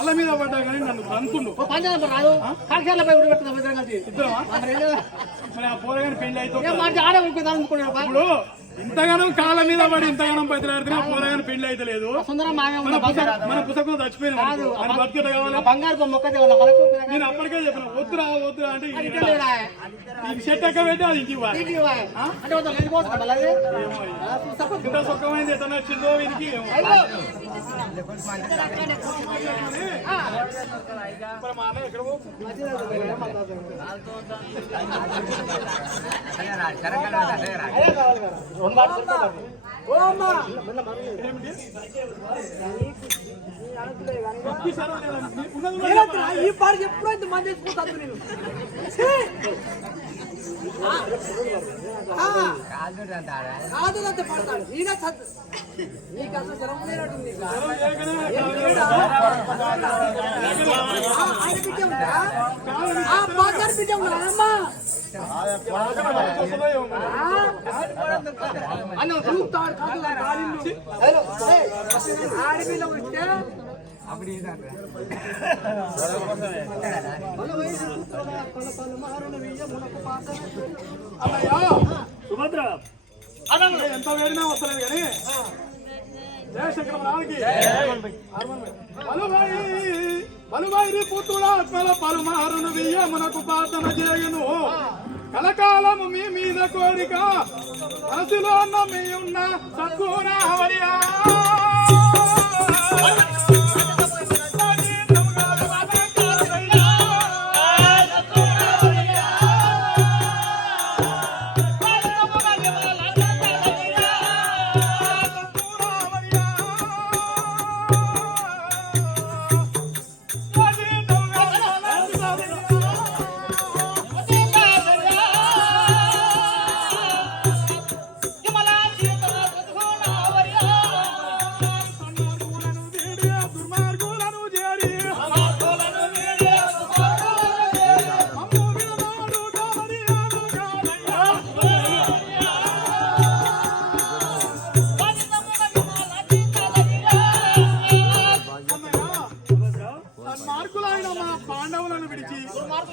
కాళ్ళ మీద పడ్డా కానీ నన్ను పని చేద్దాం రాదు. కలెక్షన్ల పై ఉడిపెట్టుకుందాం ఇద్దరం కలిసి ఇద్దరమా? మరి ఆ పోరగాని పెళ్ళి అయితే ఆడే అనుకున్నాడు ఇప్పుడు ఇంతగానం కాళ్ళ మీద పడి ఇంతగానం బతిలాడుతున్నా పోరగాని పెళ్ళి అయితే లేదు. మన పుస్తకం చచ్చిపోయినా బంగారు నేను అప్పటికే చెప్పిన వద్దురా వద్దురా అంటే షర్ట్ ఎక్క పెట్టి? అది ఇంటికి. ఇంత సుఖమైంది ఎట్లా నచ్చిందో వీరికి ఈ పాడికి ఎప్పుడైతే మంది వేసుకుంటాను నేను కాదు అంత పడతాడు ఈయన నీకు అసలు జనం లేనట్టుంది. ఆడపిల్ల ఉంటే సుభద్ర ఎంత వేడినా వస్తలేదు కానీ జయశంకర రానికి బలుబాయి బలుబాయి పుత్రుల ఆత్మల పలుమారును వియ్యమునకు ప్రార్థన చేయను. కలకాలము మీ మీద కోరిక మనసులో ఉన్న మీ ఉన్న సద్గుణ హరియా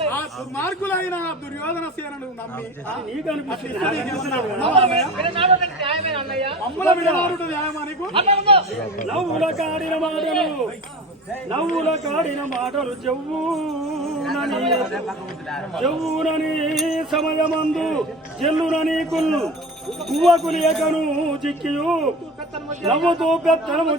ఆ దుర్మార్గులైన దుర్యోధన సేనను నమ్మి నీకు న్యాయమా నవ్వుల కాడిన మాటలు నవ్వుల కాడిన మాటలు జవ్వునని జవ్వునని సమయమందు జల్లునని కుళ్ళు పువ్వకు లేకను చిక్కియు నవ్వుతూ పెత్తనము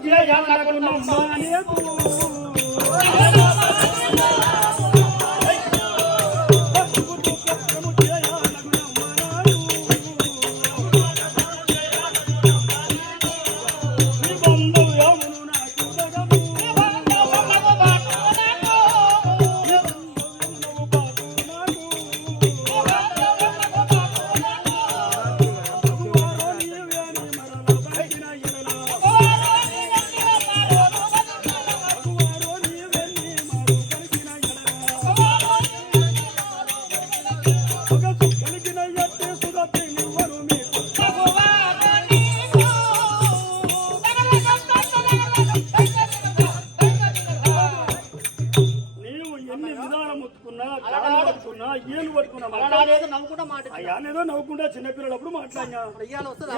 వస్తుందా?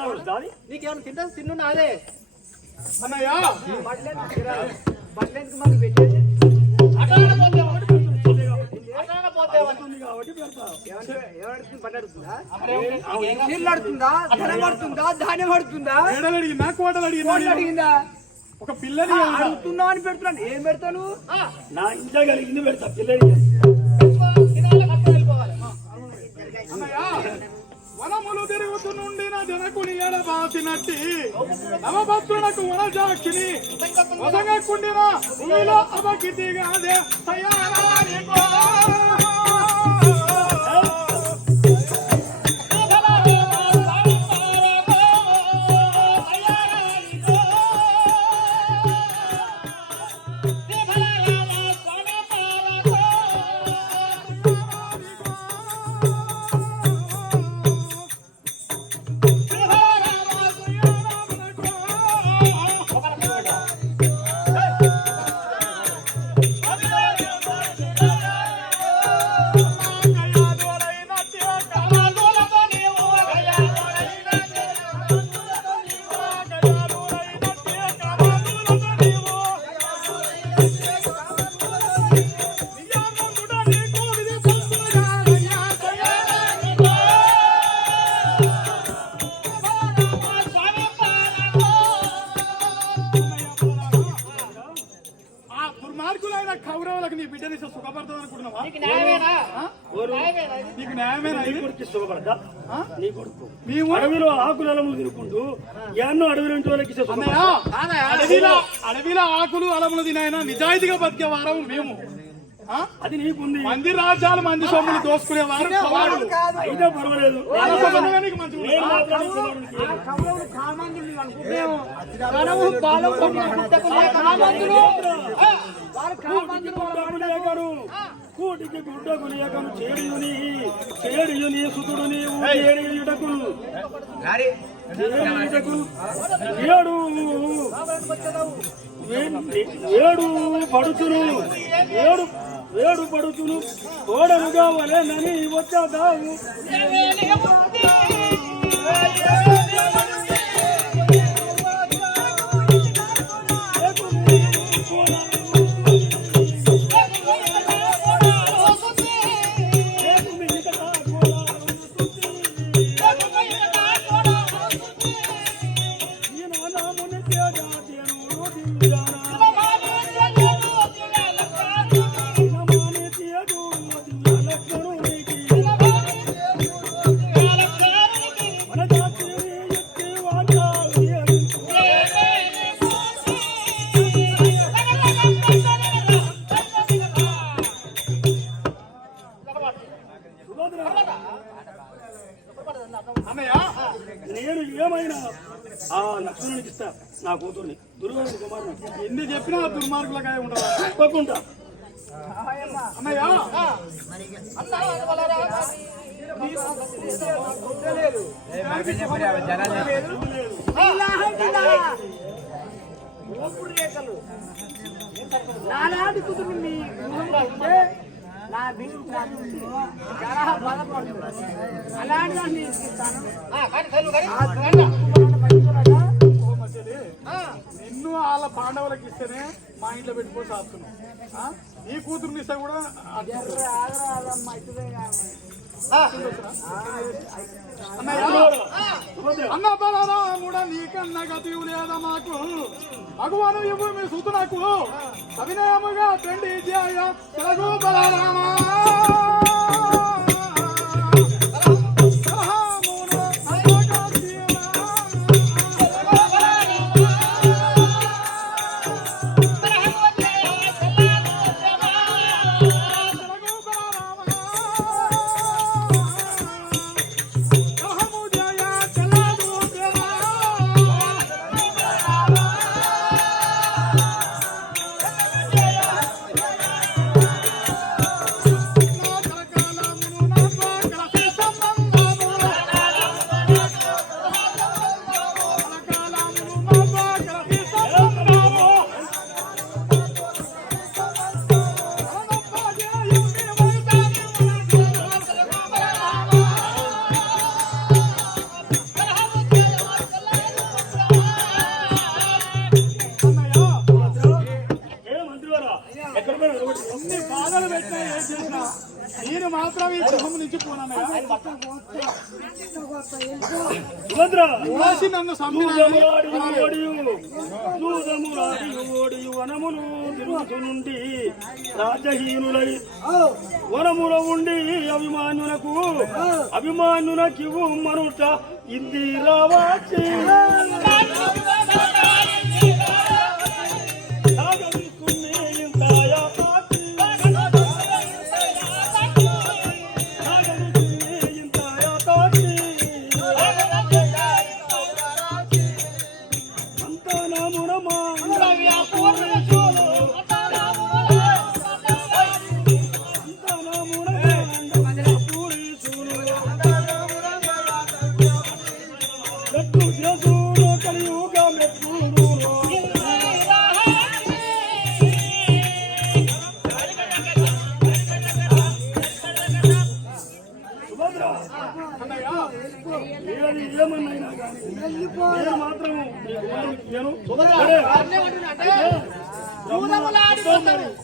నీకేమైనా తింటా అదే? అన్నయ్య! మాకు పెట్టేది పెడుతుంది. నీళ్ళు అడుతుందా ధనం ధాన్యం కోటలు అడిగిందా? ఒక పిల్లని అడుగుతున్నా అని పెడుతున్నాను. ఏం పెడతాను? నా ఇంట కలిగింది పెడతా పిల్లడికి అన్నయ్య వనములు తిరుగుతునుండిన జనకుని ఎడబాసినట్టి నవభద్రునకు వనజాక్షిని వసగకుండిన భూమిలో అబకితిగాదే తయారానికో. నీ? కొడుకు మేము అడవిలో ఆకులము తినుకుంటూ ఎన్నో అడవి నుంచి వాళ్ళకి అడవిలో అడవిలో ఆకులు అలములు తినైనా నిజాయితీగా బతికే వారం మేము? అది నీకుంది. మంది రాజ్యాలు మంది సొమ్ములు దోసుకునే వారు కౌరవులు. అయితే పర్వాలేదు. కూటికి గుడ్డ గులియకను చేడియుని చేడియుని సుతుడుని ఏడియుటకు ఏడియుటకు ఏడు ఏడు పడుచును. ఏడు ఏడు పడుచును తోడనుగా వలెనని వచ్చాదావు ఉండదు తప్పకుండా అన్నయ్య రేఖలు నానాటి కుదురు మీ గృహంలో ఉంటే నా బాధపడుతుంది అలాంటి దాన్ని నేను ఇస్తాను? ఓ నిన్ను వాళ్ళ పాండవులకు ఇస్తేనే మా ఇంట్లో పెట్టుకో సాస్తున్నాం ఆ? నీ కూతురుని ఇస్తే కూడా అది. ఎర్ర ఆగరా ఆగమ్మా, ఇటువే గతి లేదా మాకు? భగవాను ఇవ్వు మీ సుతునకు అభినయముగా పెండి ధ్యాయ. తెలుగు బలరామా. పోసి నన్ను దూదములాడి ఓడియు దూదములాడి ఓడియు వనములు వనముల ఉండి అభిమానులకు అభిమానులకివు మనుట ఇందిరావాచి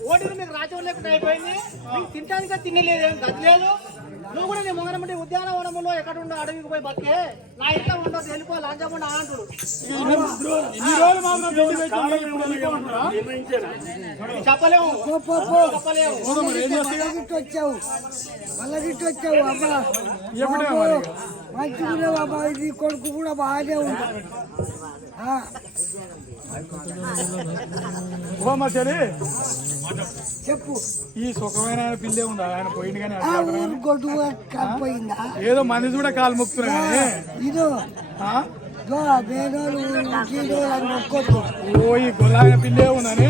ఓడిన మీకు రాజ్యం లేకుండా అయిపోయింది. మీకు తినడానికి తినలేదు గది లేదు నువ్వు కూడా నీ మొగనమ్మటి ఉద్యానవనంలో ఎక్కడ ఉండో అడవికి పోయి బతికే. నా ఇంట్లో ఉండదు వెళ్ళిపో లంచకుండా అంటుడు చెప్పలేము. పో, పో, పో. చెప్పలేము. వచ్చావు. మళ్ళా గిట్టు వచ్చావు అబ్బా. ఎప్పుడే బాబు, నీ కొడుకు కూడా బాగానే ఉంటాడు ఓ మా చెల్లి. చెప్పు. ఈ సుఖమైన పిల్లే ఉందా ఆయన పోయింది కానీ ఊరు ఏదో మంది కూడా కాలు మొక్కుతున్నా ఇదో. ఓ ఈ పిల్లే ఉందని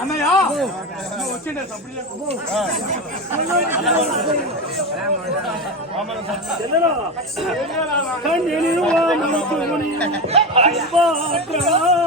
అన్నయ్య! వచ్చిండే సప్పుడు చెప్పు.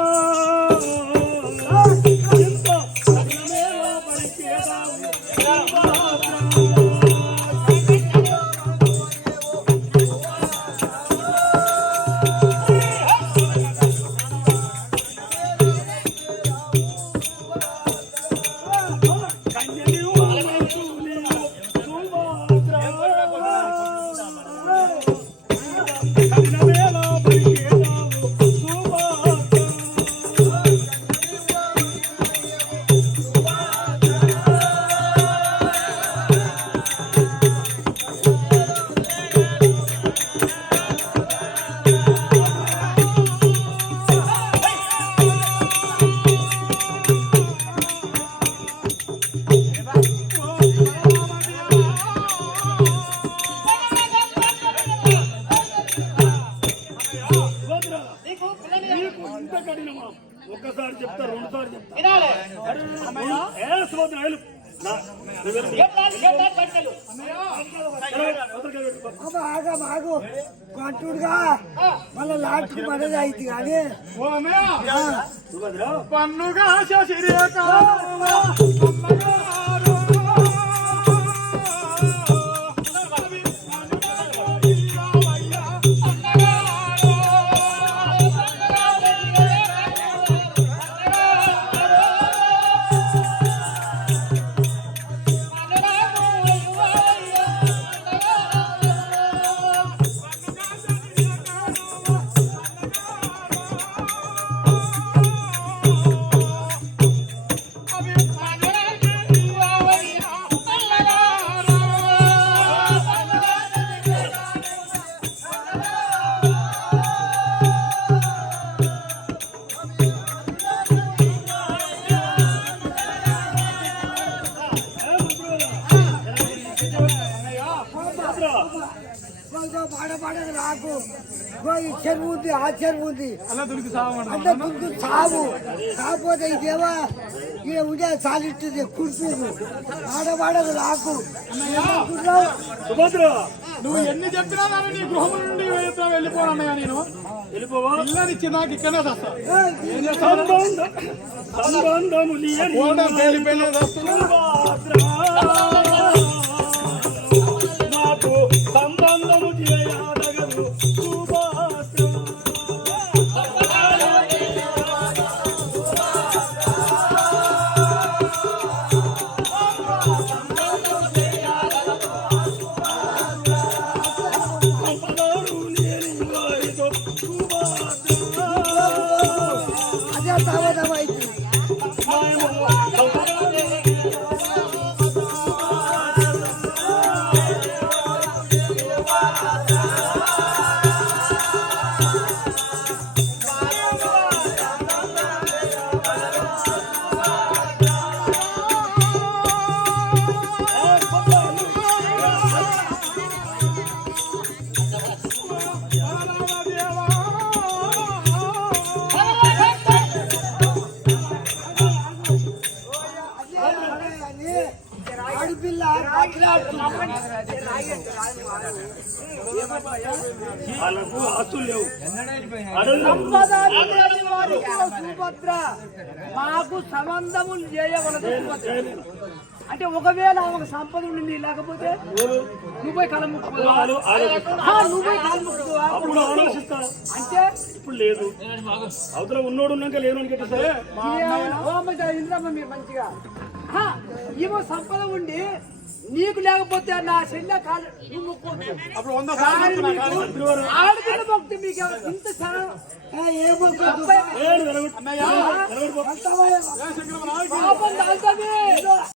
ఒక్కసారి చెప్తా రెండు సార్లు చెప్తా ఆగా బాగు కొట్టుడుగా మళ్ళీ లాస్ట్ పడేది కానీ. పన్నుగా ఉంది. ఆ చెరువు ఉంది అంటే దుంకు సాగు. కాకపోతే ఇదేవా? ఇక ఉండే సాలిస్తుంది కుర్చీలు. పాడ పాడదు నాకు? సుభద్ర నువ్వు ఎన్ని చెప్పినా నీ గృహం నుండి వెళ్తా వెళ్ళిపోను అన్నయ్య నేను. వెళ్ళిపోవా? పిల్లనిచ్చి నాకు చేస్తావు? సంబంధం చేయవలదు. అంటే ఒకవేళ ఆమెకు సంపద ఉండి లేకపోతే నువ్వు పోయి నువ్వు అంటే ఇప్పుడు లేదు. అవతల ఉన్నోడు ఉన్నాక లేను అని చెప్పేసి ఇంద్రమ్మ మీరు మంచిగా. ఏమో సంపద ఉండి నీకు లేకపోతే నా చెల్లె కాదు. మీకు భక్తి? ఇంత. పాపం